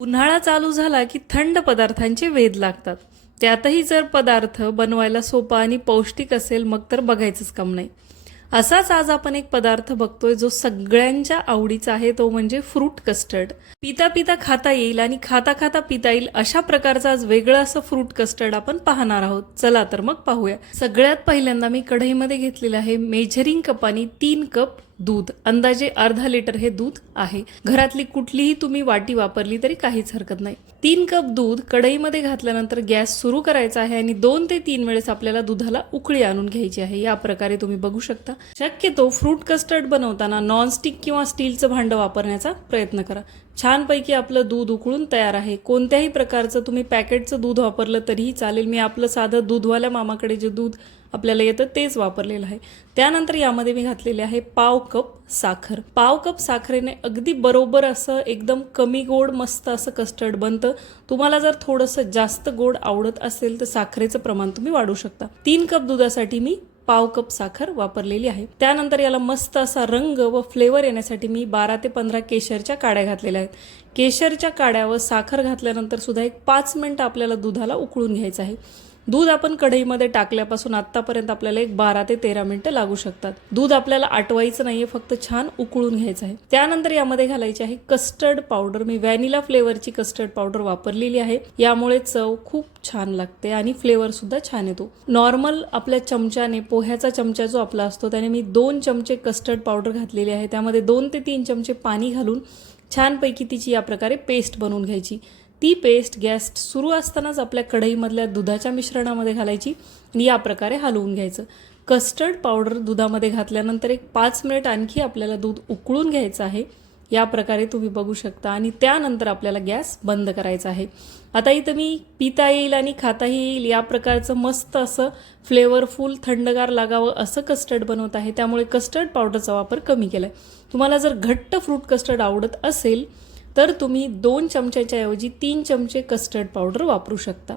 उन्हाळा चालू झाला की थंड पदार्थांचे वेध लागतात. त्यातही जर पदार्थ बनवायला सोपा आणि पौष्टिक असेल मग तर बघायचंच काम नाही. असाच आज आपण एक पदार्थ बघतोय जो सगळ्यांच्या आवडीचा आहे तो म्हणजे फ्रूट कस्टर्ड. पिता पिता खाता येईल आणि खाता खाता पिता येईल अशा प्रकारचा आज वेगळं असं फ्रूट कस्टर्ड आपण पाहणार आहोत. चला तर मग पाहूया. सगळ्यात पहिल्यांदा मी कढईमध्ये घेतलेलं आहे मेजरिंग कपानी तीन कप दूध. अंदाजे अर्धा लिटर हे दूध आहे. घरातली कुठलीही तुम्ही वाटी वापरली तरी काहीच हरकत नाही. तीन कप दूध कढईमध्ये घातल्यानंतर गॅस सुरू करायचा आहे आणि दोन ते तीन वेळेस आपल्याला दुधाला उकळी आणून घ्यायची आहे. या प्रकारे तुम्ही बघू शकता. शक्यतो फ्रूट कस्टर्ड बनवताना नॉनस्टिक किंवा स्टीलचं भांडं वापरण्याचा प्रयत्न करा. छानपैकी आपलं दूध उकळून तयार आहे. कोणत्याही प्रकारचं तुम्ही पॅकेटचं दूध वापरलं तरीही चालेल. मी आपलं साधं दूधवाल्या मामाकडे जे दूध आपल्याला येतं तेच वापरलेलं आहे. त्यानंतर यामध्ये मी घातलेले आहे पाव कप साखर. पाव कप साखरेने अगदी बरोबर असं एकदम कमी गोड मस्त असं कस्टर्ड बनतं. तुम्हाला जर थोडंसं जास्त गोड आवडत असेल तर साखरेचं प्रमाण तुम्ही वाढू शकता. तीन कप दुधासाठी मी पाव कप साखर वापरलेली आहे. त्यानंतर याला मस्त असा रंग व फ्लेवर येण्यासाठी मी बारा ते पंधरा केशरच्या काड्या घातलेल्या आहेत. केशरच्या काड्या व साखर घातल्यानंतर सुद्धा एक पाच मिनटं आपल्याला दुधाला उकळून घ्यायचं आहे. दूध आपण कढईमध्ये टाकल्यापासून आत्तापर्यंत आपल्याला एक बारा ते तेरा मिनिटं लागू शकतात. दूध आपल्याला आटवायचं नाहीये फक्त छान उकळून घ्यायचं आहे. त्यानंतर यामध्ये घालायची आहे कस्टर्ड पावडर मी व्हॅनिला फ्लेवरची कस्टर्ड पावडर वापरलेली आहे. यामुळे चव खूप छान लागते आणि फ्लेवर सुद्धा छान येतो. नॉर्मल आपल्या चमच्याने पोह्याचा चमचा जो आपला असतो त्याने मी दोन चमचे कस्टर्ड पावडर घातलेली आहे. त्यामध्ये दोन ते तीन चमचे पाणी घालून छानपैकी तिची या प्रकारे पेस्ट बनवून घ्यायची. ती पेस्ट गॅस सुरू असतानाच आपल्या कढईमधल्या दुधाच्या मिश्रणामध्ये घालायची आणि या प्रकारे हलवून घ्यायचं. कस्टर्ड पावडर दुधामध्ये घातल्यानंतर एक पाच मिनिट आणखी आपल्याला दूध उकळून घ्यायचं आहे. या प्रकारे तुम्ही बघू शकता आणि त्यानंतर आपल्याला गॅस बंद करायचा आहे. आता इथं मी पिता येईल आणि खाताही येईल या प्रकारचं मस्त असं फ्लेवरफुल थंडगार लागावं असं कस्टर्ड बनवत आहे. त्यामुळे कस्टर्ड पावडरचा वापर कमी केला आहे तुम्हाला जर घट्ट फ्रूट कस्टर्ड आवडत असेल तर तुम्ही दोन चमच्याच्या ऐवजी तीन चमचे कस्टर्ड पावडर वापरू शकता.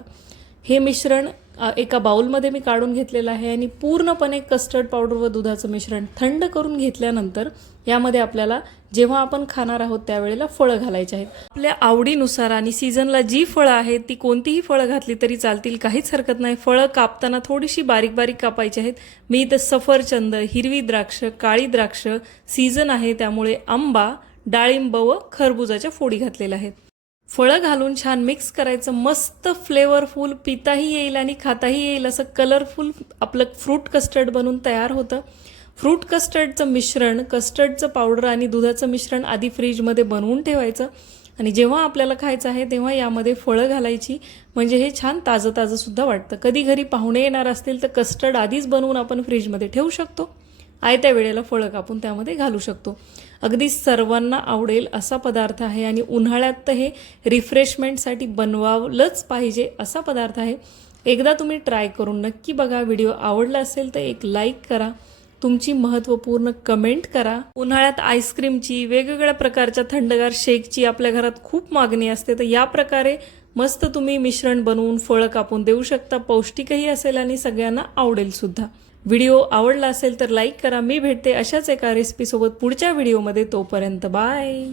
हे मिश्रण एका बाउलमध्ये मी काढून घेतलेलं आहे आणि पूर्णपणे कस्टर्ड पावडर व दुधाचं मिश्रण थंड करून घेतल्यानंतर यामध्ये आपल्याला जेव्हा आपण खाणार आहोत त्यावेळेला फळं घालायची आहेत. आपल्या आवडीनुसार आणि सीझनला जी फळं आहेत ती कोणतीही फळं घातली तरी चालतील काहीच हरकत नाही. फळं कापताना थोडीशी बारीक बारीक कापायची आहेत. मी इथं सफरचंद हिरवी द्राक्ष काळी द्राक्ष सीझन आहे त्यामुळे आंबा डाळिंब व खरबुजाच्या फोडी घातलेल्या आहेत. फळं घालून छान मिक्स करायचं मस्त फ्लेवरफुल पिताही येईल आणि खाताही येईल असं कलरफुल आपलं फ्रूट कस्टर्ड बनून तयार होतं. फ्रूट कस्टर्डचं मिश्रण कस्टर्डचं पावडर आणि दुधाचं मिश्रण आधी फ्रीजमध्ये बनवून ठेवायचं. आणि जेव्हा आपल्याला खायचं आहे तेव्हा यामध्ये फळं घालायची. म्हणजे हे छान ताजं ताजंसुद्धा वाटतं. कधी घरी पाहुणे येणार असतील तर कस्टर्ड आधीच बनवून आपण फ्रीजमध्ये ठेवू शकतो. आयत्या वेळेला फळं कापून त्यामध्ये घालू शकतो. अगदी सर्वांना आवडेल असा पदार्थ आहे आणि उन्हाळ्यात तर हे रिफ्रेशमेंटसाठी बनवावलंच पाहिजे असा पदार्थ आहे. एकदा तुम्ही ट्राय करून नक्की बघा. व्हिडिओ आवडला असेल तर एक लाईक करा. तुमची महत्त्वपूर्ण कमेंट करा. उन्हाळ्यात आईस्क्रीमची वेगवेगळ्या प्रकारच्या थंडगार शेकची आपल्या घरात खूप मागणी असते. तर या प्रकारे मस्त तुम्ही मिश्रण बनवून फळं कापून देऊ शकता. पौष्टिकही असेल आणि सगळ्यांना आवडेल सुद्धा. व्हिडिओ आवडला असेल तर लाईक करा. मी भेटते अशाच एका रेसिपीसोबत पुढच्या व्हिडिओमध्ये. तोपर्यंत बाय.